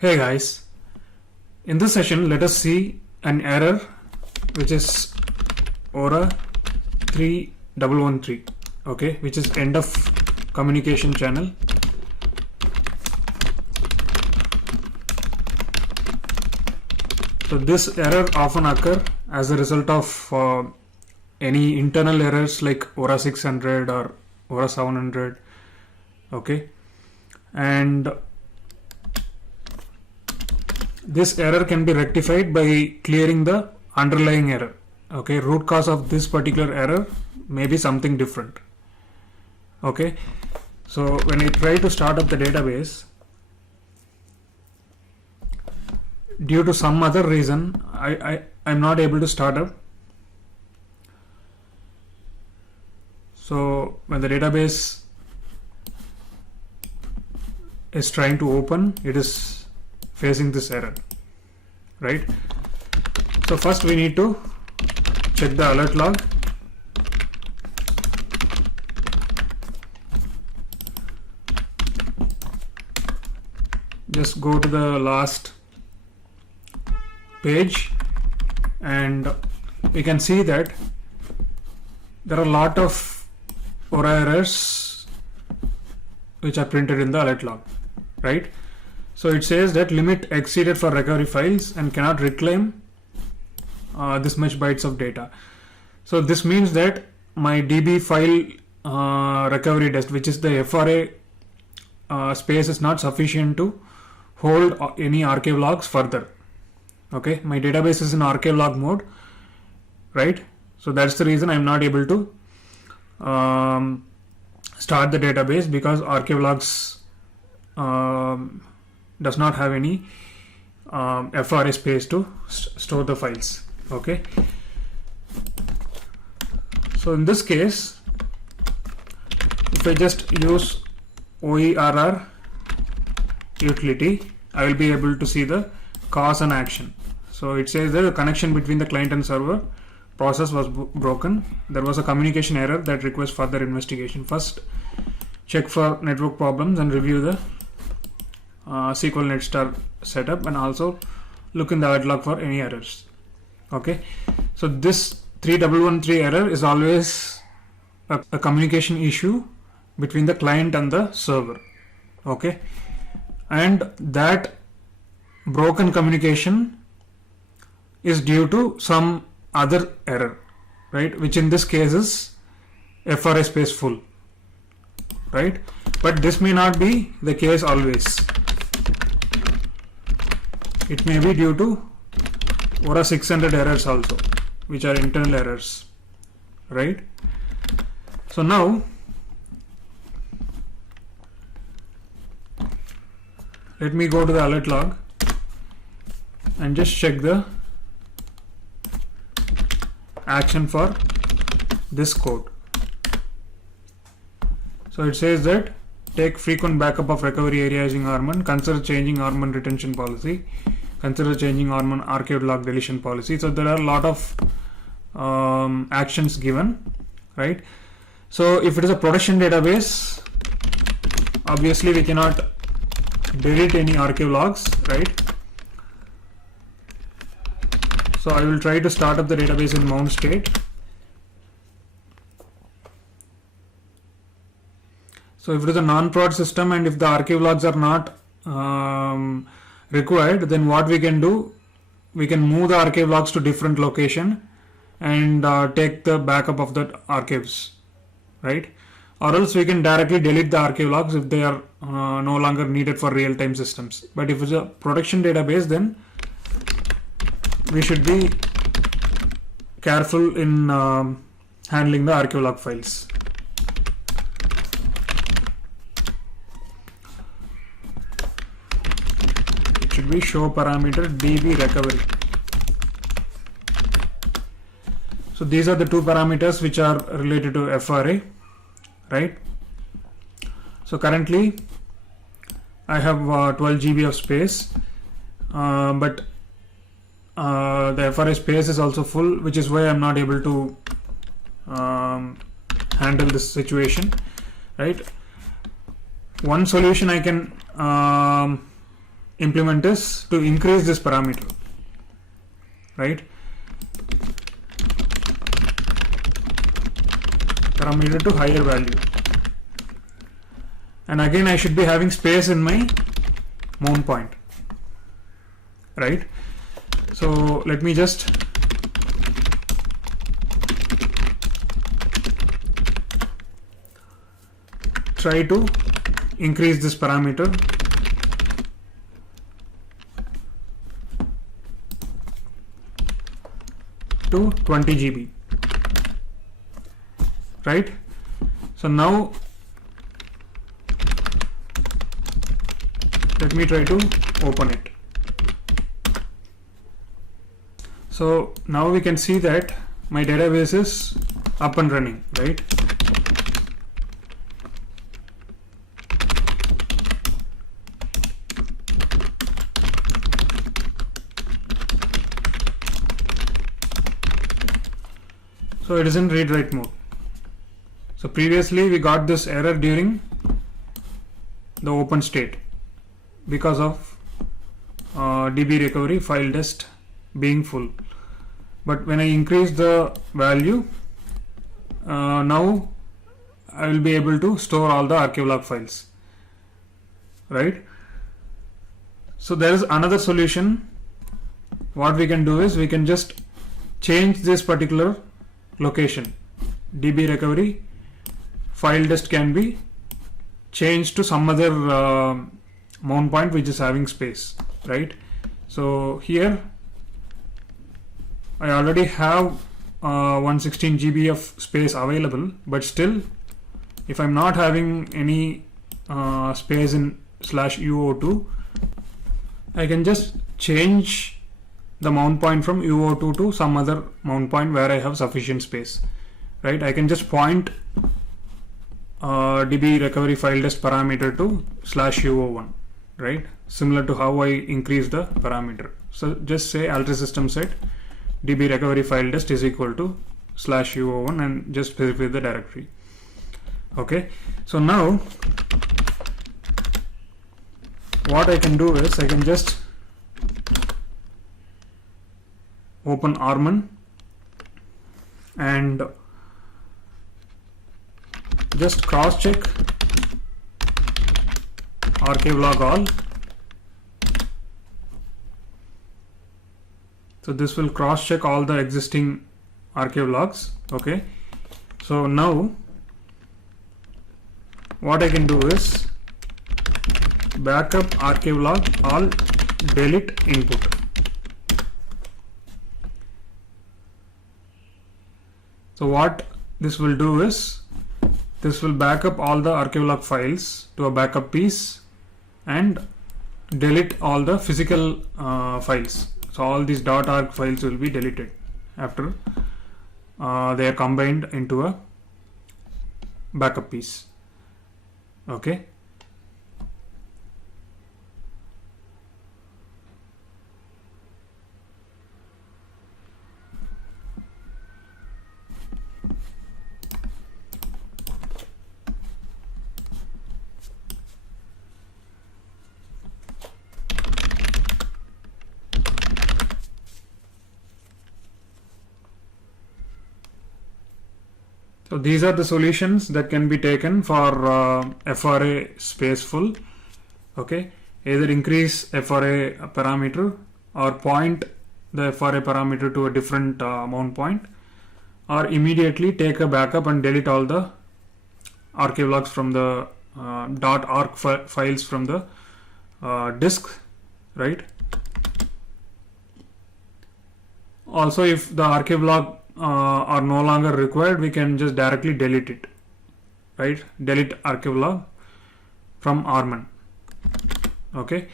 Hey guys, in this session let us see an error which is ORA-03113, okay, which is end of communication channel. So this error often occur as a result of any internal errors like ORA-600 or ORA-700, okay, and this error can be rectified by clearing the underlying error. Okay, root cause of this particular error may be something different. Okay, so when I try to start up the database, due to some other reason I'm not able to start up. So when the database is trying to open, it is facing this error, right? So first we need to check the alert log. Just go to the last page and we can see that there are a lot of ORA errors which are printed in the alert log, right? So it says that limit exceeded for recovery files and cannot reclaim this much bytes of data. So this means that my DB file recovery disk, which is the FRA space, is not sufficient to hold any archive logs further. Okay, my database is in archive log mode, right? So that's the reason I'm not able to start the database, because archive logs does not have any FRA space to store the files. Okay, so in this case, if I just use ORA utility, I will be able to see the cause and action. So it says that the connection between the client and server process was broken. There was a communication error that requires further investigation. First, check for network problems and review the SQL Netstar setup, and also look in the alert log for any errors. Okay, so this 3113 error is always a communication issue between the client and the server. Okay, and that broken communication is due to some other error, right, which in this case is FRA space full, right? But this may not be the case always. It may be due to ORA-600 errors also, which are internal errors, right? So now let me go to the alert log and just check the action for this code. So it says that take frequent backup of recovery area using ORA-1, consider changing ORA-1 retention policy, consider changing ORA-1 archived log deletion policy. So there are a lot of actions given, right? So if it is a production database, obviously we cannot delete any archive logs, right? So I will try to start up the database in mount state. So if it is a non-prod system and if the archive logs are not required, then what we can do, we can move the archive logs to different location and take the backup of the archives, right? Or else we can directly delete the archive logs if they are no longer needed for real-time systems. But if it's a production database, then we should be careful in handling the archive log files. It should be show parameter DB recovery. So these are the two parameters which are related to FRA, right? So currently I have 12 GB of space, but the FRA space is also full, which is why I'm not able to handle this situation, right? One solution I can implement is to increase this parameter, right? Parameter to higher value. And again I should be having space in my mount point, right? So let me just try to increase this parameter to 20 GB, right? So now let me try to open it. So now we can see that my database is up and running, right? So it is in read write mode. So previously we got this error during the open state because of DB recovery file dest being full. But when I increase the value, now I will be able to store all the archive log files, right? So there is another solution. What we can do is we can just change this particular location. DB recovery file dest can be changed to some other mount point which is having space, right? So here I already have 116 GB of space available, but still if I'm not having any space in /UO2, I can just change the mount point from UO2 to some other mount point where I have sufficient space, right? I can just point DB recovery file dest parameter to /UO1, right? Similar to how I increase the parameter. So just say alter system set DB recovery file dest is equal to /UO1 and just specify the directory. Okay, so now what I can do is I can just open Arman and just cross check archive log all. So this will cross check all the existing archive logs. Okay, so now what I can do is backup archive log all delete input. So what this will do is this will back up all the archive log files to a backup piece and delete all the physical files. So all these .arg files will be deleted after they are combined into a backup piece. Okay. So these are the solutions that can be taken for FRA space full. Okay, either increase FRA parameter or point the FRA parameter to a different mount point, or immediately take a backup and delete all the archive logs from the .arg files from the disk, right? Also, if the archive log are no longer required, we can just directly delete it, right? Delete archive log from Arman. Okay.